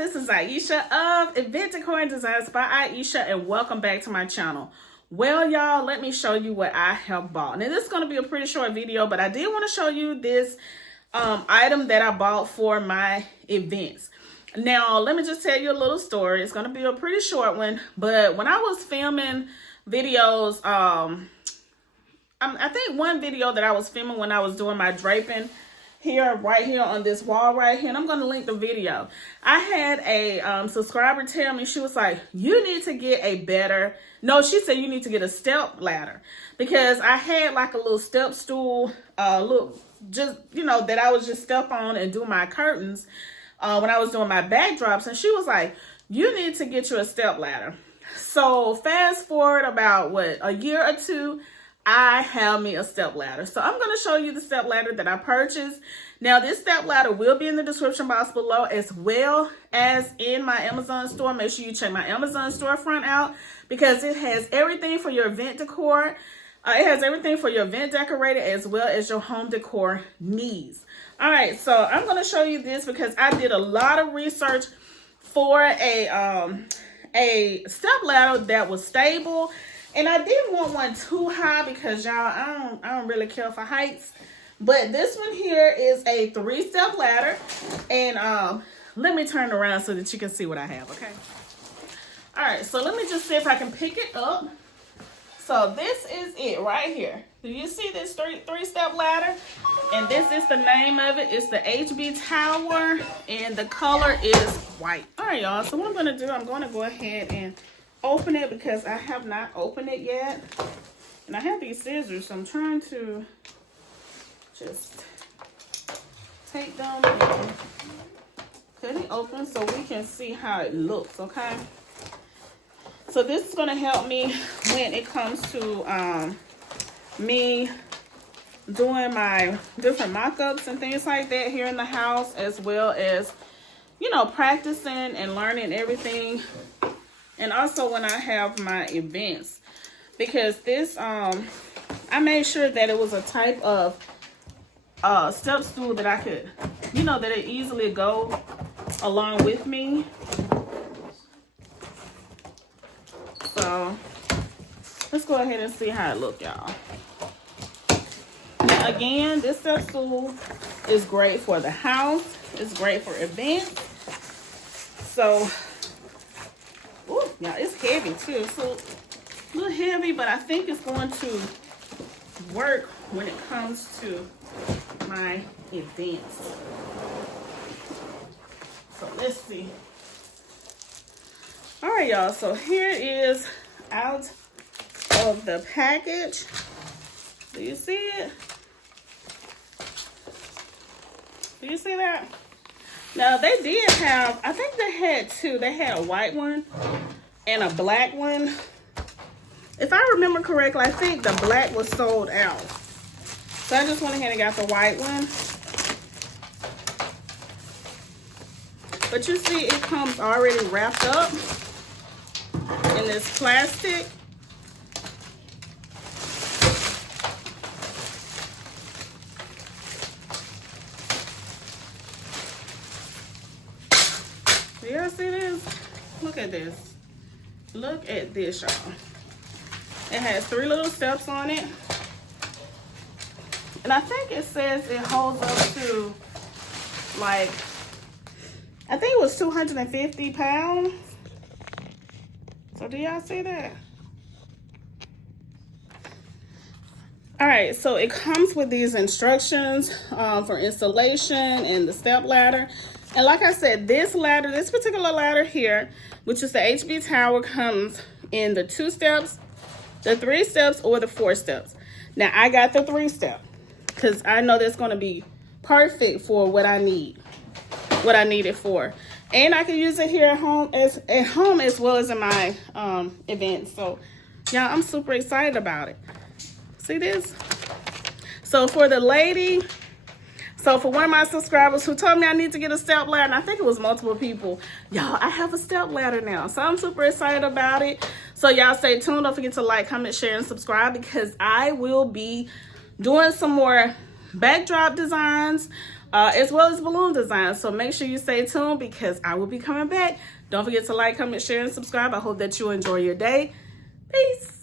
this is Ieasha of Event Decor and Designs by Ieasha, and welcome back to my channel. Well, y'all, let me show you what I have bought. Now, this is going to be a pretty short video, but I did want to show you this item that I bought for my events. Now, let me just tell you a little story. It's going to be a pretty short one, but when I was filming videos, I think one video that I was filming when I was doing my draping right here on this wall right here, and I'm going to link the video. I had a subscriber tell me, she was like, you need to get a better, no, she said you need to get a step ladder, because I had like a little step stool, just, you know, that I was just step on and do my curtains when I was doing my backdrops, and she was like, you need to get you a step ladder. So fast forward about a year or two, I have me a step ladder. So I'm going to show you the step ladder that I purchased. Now, this step ladder will be in the description box below, as well as in my Amazon store. Make sure you check my Amazon storefront out, because it has everything for your event decor. It has everything for your event decorator as well as your home decor needs. All right, so I'm going to show you this because I did a lot of research for a step ladder that was stable. And I didn't want one too high because, y'all, I don't really care for heights. But this one here is a 3-step ladder. And let me turn around so that you can see what I have, okay? All right, so let me just see if I can pick it up. So this is it right here. Do you see this three-step ladder? And this is the name of it. It's the HB Tower, and the color is white. All right, y'all, so what I'm going to do, I'm going to go ahead and open it because I have not opened it yet. And I have these scissors, so I'm trying to just take them and cut it open so we can see how it looks, okay? So this is going to help me when it comes to me doing my different mock-ups and things like that here in the house, as well as, you know, practicing and learning everything. And also when I have my events, because this, I made sure that it was a type of step stool that I could, you know, that it easily go along with me. So let's go ahead and see how it look, y'all. Now again, this step stool is great for the house. It's great for events. So, ooh, yeah, it's heavy too. So a little heavy, but I think it's going to work when it comes to my events. So let's see. All right, y'all. So here is out of the package. Do you see it? Do you see that? Now, they did have, I think they had two. They had a white one and a black one. If I remember correctly, I think the black was sold out. So I just went ahead and got the white one. But you see, it comes already wrapped up in this plastic. Do y'all see this? Look at this. Look at this, y'all. It has 3 little steps on it. And I think it says it holds up to, like, I think it was 250 pounds. So do y'all see that? All right, so it comes with these instructions for installation and the step ladder. And like I said, this ladder, this particular ladder here, which is the HB Tower, comes in the 2 steps, the 3 steps, or the 4 steps. Now, I got the 3-step because I know that's going to be perfect for what I need it for. And I can use it here at home as well as in my events. So, y'all, I'm super excited about it. See this? So for the lady, so for one of my subscribers who told me I need to get a step ladder, and I think it was multiple people, y'all, I have a step ladder now. So I'm super excited about it. So y'all stay tuned. Don't forget to like, comment, share, and subscribe, because I will be doing some more backdrop designs, as well as balloon designs. So make sure you stay tuned because I will be coming back. Don't forget to like, comment, share, and subscribe. I hope that you enjoy your day. Peace.